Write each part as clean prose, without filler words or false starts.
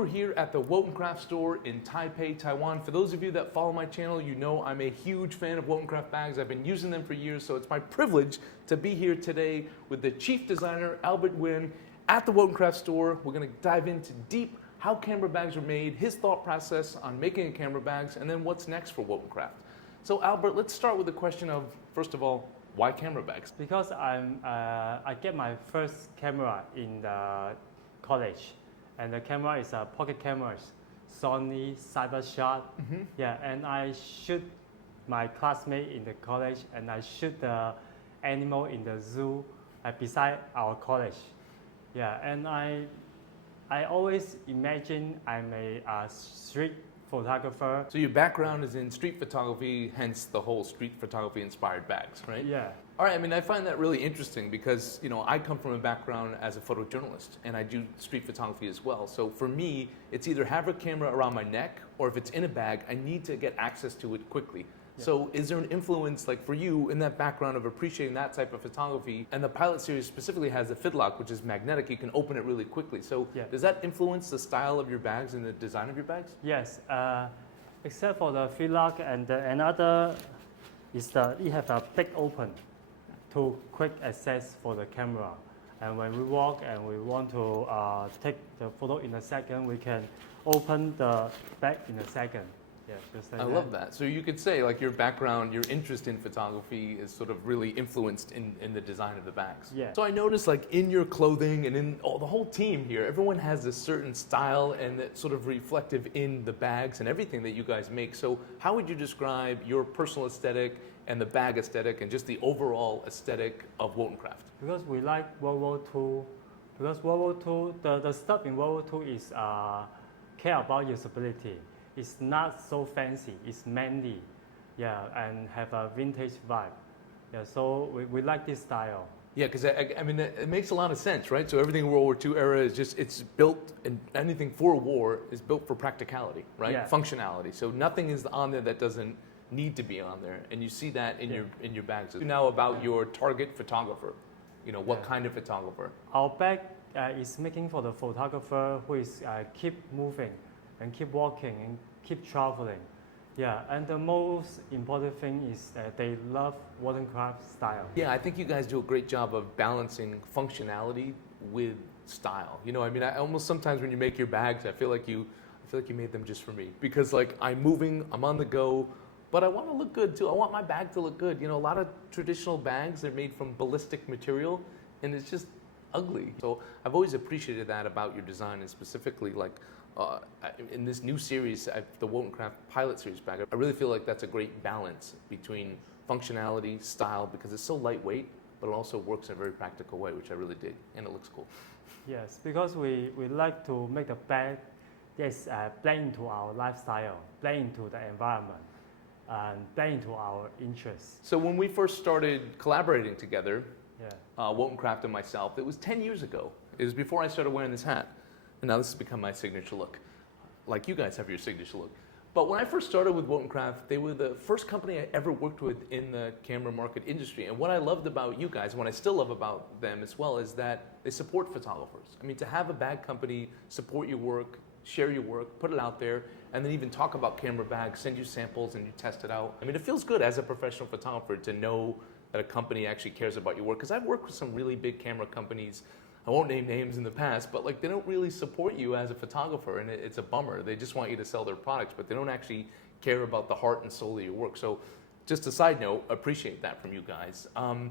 we're here at the Wotancraft store in Taipei, Taiwan. For those of you that follow my channel, you know I'm a huge fan of Wotancraft bags. I've been using them for years, so it's my privilege to be here today with the chief designer, Albert Yuan, at the Wotancraft store. We're gonna dive into deep how camera bags are made, his thought process on making camera bags, and then what's next for Wotancraft. So Albert, let's start with the question of, first of all, why camera bags? Because I get my first camera in the college, and the camera is a pocket cameras, Sony Cybershot. Yeah, and I shoot my classmate in the college, and I shoot the animal in the zoo beside our college. Yeah, and I always imagine I'm a street photographer. So your background is in street photography, hence the whole street photography inspired bags, right? Yeah. All right, I mean, I find that really interesting because, you know, I come from a background as a photojournalist and I do street photography as well. So for me, it's either have a camera around my neck or if it's in a bag, I need to get access to it quickly. Yeah. So is there an influence, like for you, in that background of appreciating that type of photography? And the Pilot series specifically has the Fidlock, which is magnetic. You can open it really quickly. So yeah, does that influence the style of your bags and the design of your bags? Yes, except for the Fidlock, and another is that it have a big open to quick access for the camera. And when we walk and we want to take the photo in a second, we can open the bag in a second. Yeah, just like I love that. So you could say like your background, your interest in photography is sort of really influenced in the design of the bags. Yeah. So I noticed like in your clothing and in the whole team here, everyone has a certain style and that's sort of reflective in the bags and everything that you guys make. So how would you describe your personal aesthetic and the bag aesthetic and just the overall aesthetic of Wotancraft? Because we like World War II, because World War II, the stuff in World War II is care about usability. It's not so fancy, it's manly, yeah, and have a vintage vibe. Yeah, so we like this style. Yeah, because I mean, it makes a lot of sense, right? So everything in World War II era is just, it's built, and anything for war is built for practicality, right? Yeah. Functionality. So nothing is on there that doesn't need to be on there, and you see that in your bags. Now about your target photographer, you know, what kind of photographer? Our bag is making for the photographer who is keep moving and keep walking and keep traveling. Yeah, and the most important thing is that they love Wotancraft style. Yeah, I think you guys do a great job of balancing functionality with style. You know, I mean, I almost sometimes when you make your bags, I feel like you made them just for me because like I'm moving, I'm on the go, but I want to look good too. I want my bag to look good. You know, a lot of traditional bags are made from ballistic material, and it's just ugly. So I've always appreciated that about your design, and specifically like in this new series, the Wotancraft Pilot series bag, I really feel like that's a great balance between functionality, style, because it's so lightweight, but it also works in a very practical way, which I really dig, and it looks cool. Yes, because we like to make the bag blend into our lifestyle, blend into the environment, and blend into our interests. So when we first started collaborating together, Wotancraft and myself, it was 10 years ago. It was before I started wearing this hat. And now this has become my signature look, like you guys have your signature look. But when I first started with Wotancraft, they were the first company I ever worked with in the camera market industry. And what I loved about you guys, and what I still love about them as well, is that they support photographers. I mean, to have a bag company support your work, share your work, put it out there, and then even talk about camera bags, send you samples and you test it out. I mean, it feels good as a professional photographer to know that a company actually cares about your work. Because I've worked with some really big camera companies, I won't name names in the past, but like they don't really support you as a photographer, and it's a bummer. They just want you to sell their products, but they don't actually care about the heart and soul of your work. So just a side note, appreciate that from you guys. On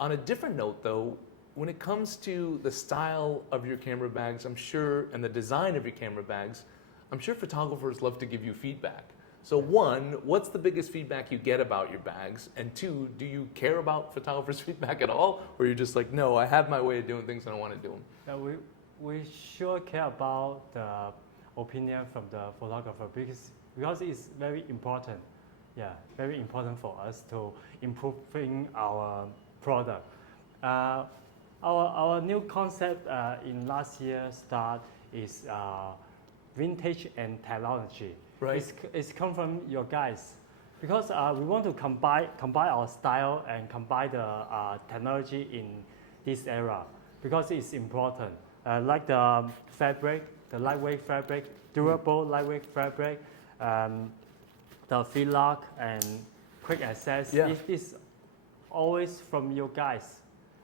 a different note though, when it comes to the style of your camera bags, I'm sure, and the design of your camera bags, I'm sure photographers love to give you feedback. So one, what's the biggest feedback you get about your bags? And two, do you care about photographers' feedback at all? Or you're just like, no, I have my way of doing things and I want to do them? Yeah, we sure care about the opinion from the photographer because it's very important. Yeah, very important for us to improving our product. Our new concept in last year's start is vintage and technology. Right. It's come from your guys because we want to combine our style and combine the technology in this era because it's important. Like the fabric, the lightweight fabric, durable lightweight fabric, the feel lock and quick access. Yeah. It is always from you guys.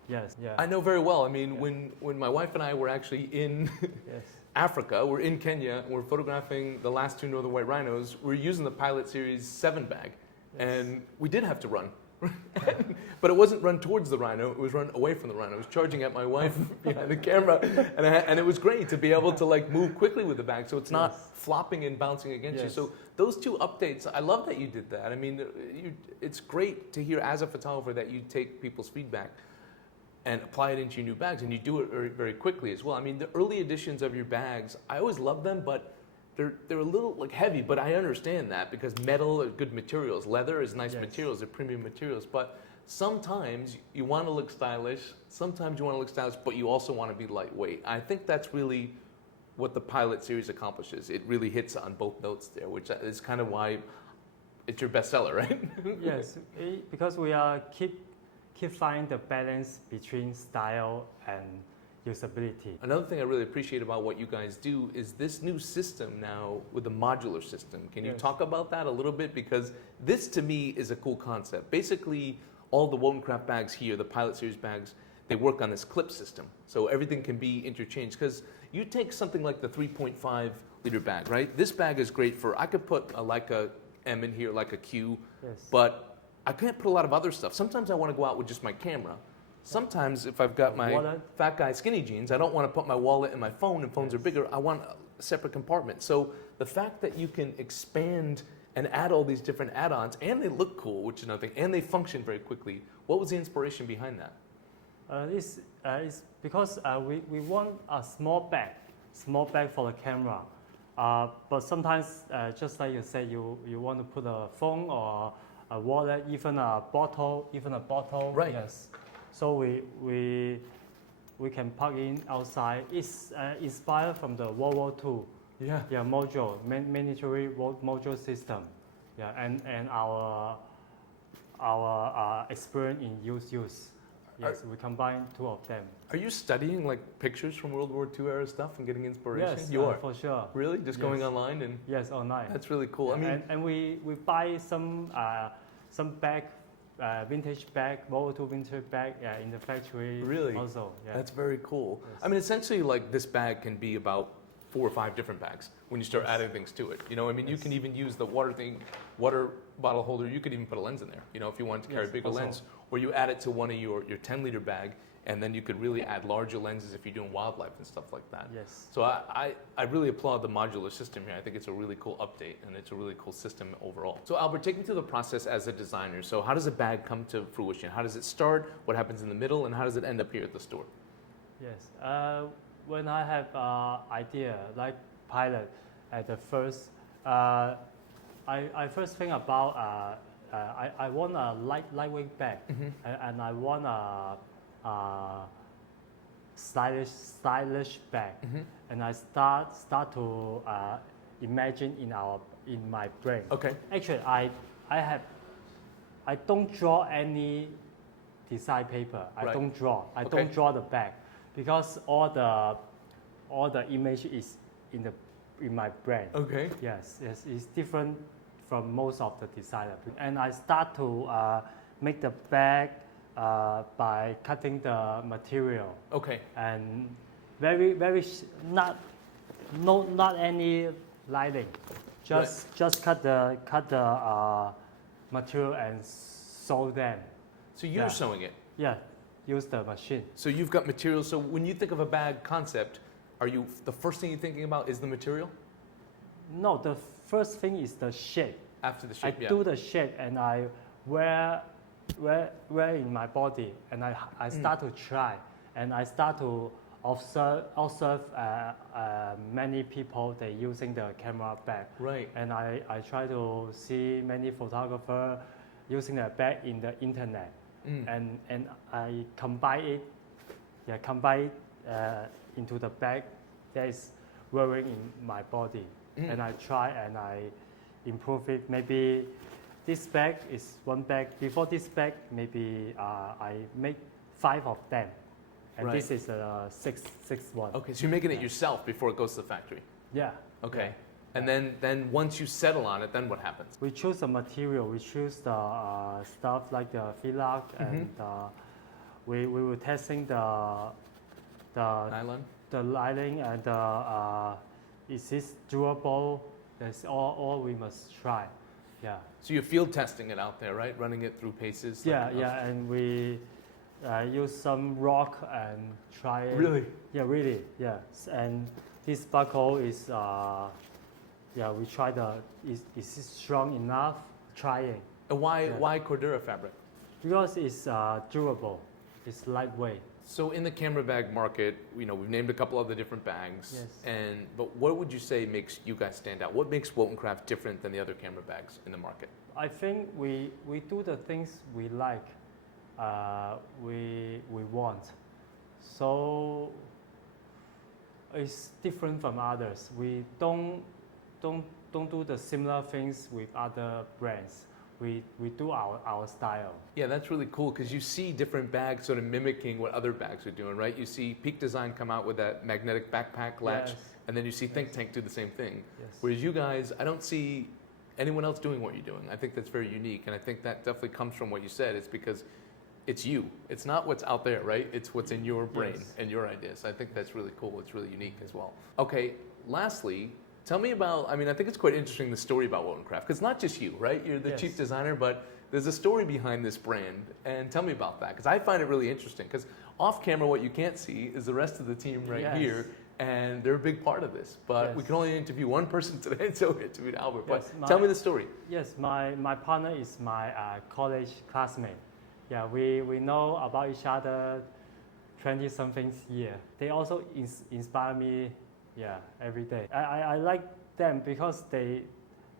Yes. Yeah. I know very well. I mean, when my wife and I were actually in Yes. Africa, we're in Kenya, and we're photographing the last two northern white rhinos, we're using the Pilot Series 7 bag, and we did have to run. But it wasn't run towards the rhino, it was run away from the rhino. I was charging at my wife behind the camera, and it was great to be able to like move quickly with the bag so it's not flopping and bouncing against you. So those two updates, I love that you did that. I mean, it's great to hear as a photographer that you take people's feedback and apply it into your new bags, and you do it very, very quickly as well. I mean, the early editions of your bags, I always love them, but they're a little like heavy, but I understand that because metal are good materials. Leather is nice materials, they're premium materials, but sometimes you want to look stylish, sometimes you want to look stylish, but you also want to be lightweight. I think that's really what the Pilot Series accomplishes. It really hits on both notes there, which is kind of why it's your bestseller, right? Yes, because we are keep finding the balance between style and usability. Another thing I really appreciate about what you guys do is this new system now with the modular system. Can you talk about that a little bit? Because this to me is a cool concept. Basically, all the Wotancraft bags here, the Pilot Series bags, they work on this clip system. So everything can be interchanged. Because you take something like the 3.5 liter bag, right? This bag is great for, I could put a Leica M in here, like a Q, but I can't put a lot of other stuff. Sometimes I want to go out with just my camera. Sometimes if I've got my fat guy skinny jeans, I don't want to put my wallet and my phone, and phones are bigger. I want a separate compartment. So the fact that you can expand and add all these different add-ons, and they look cool, which is another thing, and they function very quickly. What was the inspiration behind that? It's because we want a small bag for the camera. But sometimes, just like you said, you want to put a phone or a wallet, even a bottle. Right. Yes. So we can plug in outside. It's inspired from the World War II. Yeah. Yeah, module, military module system. Yeah, and our experience in use. Yes, we combine two of them. Are you studying like pictures from World War II era stuff and getting inspiration? Yes, you are for sure. Really? Just going online and? Yes, online. That's really cool. Yeah, I mean, and we buy some bag, vintage bag, World War II vintage bag in the factory. Really? Also, yeah. That's very cool. Yes. I mean, essentially, like this bag can be about 4 or 5 different bags when you start adding things to it. You know, I mean, you can even use the water bottle holder. You could even put a lens in there. You know, if you want to carry a bigger lens, or you add it to one of your 10-liter bag, and then you could really add larger lenses if you're doing wildlife and stuff like that. Yes. So I really applaud the modular system here. I think it's a really cool update, and it's a really cool system overall. So Albert, take me through the process as a designer. So how does a bag come to fruition? How does it start? What happens in the middle? And how does it end up here at the store? Yes. When I have idea like Pilot at the first, I first think about I want a lightweight bag, and I want a stylish bag, and I start to imagine in my brain. Okay. Actually, I don't draw any design paper. I don't draw. I don't draw the bag because all the image is in my brain. Okay. Yes, it's different from most of the designers. And I start to make the bag by cutting the material. Okay. And not any lighting. Just cut the material and sew them. So you're sewing it? Yeah, use the machine. So you've got material. So when you think of a bag concept, the first thing you're thinking about is the material? No, the first thing is the shape. After the shape, I do the shape and I wear in my body, and I start to try, and I start to observe many people they using the camera bag. Right. And I try to see many photographers using the bag in the internet, and I combine it into the bag that is wearing in my body, and I try and I improve it. Maybe this bag is one bag. Before this bag, maybe I make 5 of them. and this is a sixth one. Okay, so you're making it yourself before it goes to the factory. Yeah. Okay. Yeah. And then once you settle on it, then what happens? We choose the material. We choose the stuff like the Filac, and we were testing the Nylon? the lining and is this durable? That's all we must try. Yeah. So you're field testing it out there, right? Running it through paces? Yeah, yeah, and we use some rock and try it. Really? Yeah, really, yeah. And this buckle is, we try is it strong enough? Trying. And why Cordura fabric? Because it's durable, it's lightweight. So in the camera bag market, we've named a couple of the different bags. Yes. But what would you say makes you guys stand out? What makes Wotancraft different than the other camera bags in the market? I think we do the things we like, we want. So it's different from others. We don't do the similar things with other brands. We do our style. Yeah, that's really cool because you see different bags sort of mimicking what other bags are doing, right? You see Peak Design come out with that magnetic backpack latch, and then you see Think Tank do the same thing. Yes. Whereas you guys, I don't see anyone else doing what you're doing. I think that's very unique, and I think that definitely comes from what you said. It's because it's you. It's not what's out there, right? It's what's in your brain and your ideas. I think that's really cool. It's really unique as well. Okay, lastly, tell me about, I think it's quite interesting, the story about Wotancraft, because it's not just you, right? You're the chief designer, but there's a story behind this brand, and tell me about that, because I find it really interesting, because off camera, what you can't see is the rest of the team here, and they're a big part of this, but we can only interview one person today, so we interviewed Albert, but tell me the story. Yes, my partner is my college classmate. Yeah, we know about each other 20-something years. They also inspire me every day. I like them because they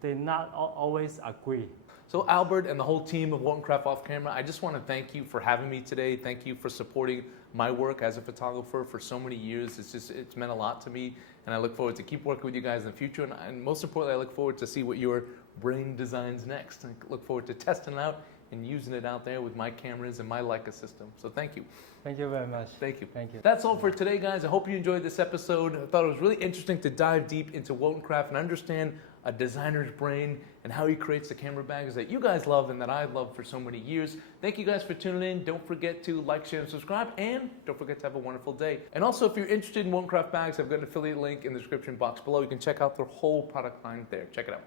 not always agree. So Albert and the whole team of Wotancraft Off Camera, I just want to thank you for having me today. Thank you for supporting my work as a photographer for so many years. It's meant a lot to me, and I look forward to keep working with you guys in the future. And most importantly, I look forward to see what your brain designs next. I look forward to testing it out and using it out there with my cameras and my Leica system. So thank you. Thank you very much. Thank you. Thank you. That's all for today, guys. I hope you enjoyed this episode. I thought it was really interesting to dive deep into Wotancraft and understand a designer's brain and how he creates the camera bags that you guys love and that I've loved for so many years. Thank you guys for tuning in. Don't forget to like, share, and subscribe, and don't forget to have a wonderful day. And also, if you're interested in Wotancraft bags, I've got an affiliate link in the description box below. You can check out their whole product line there. Check it out.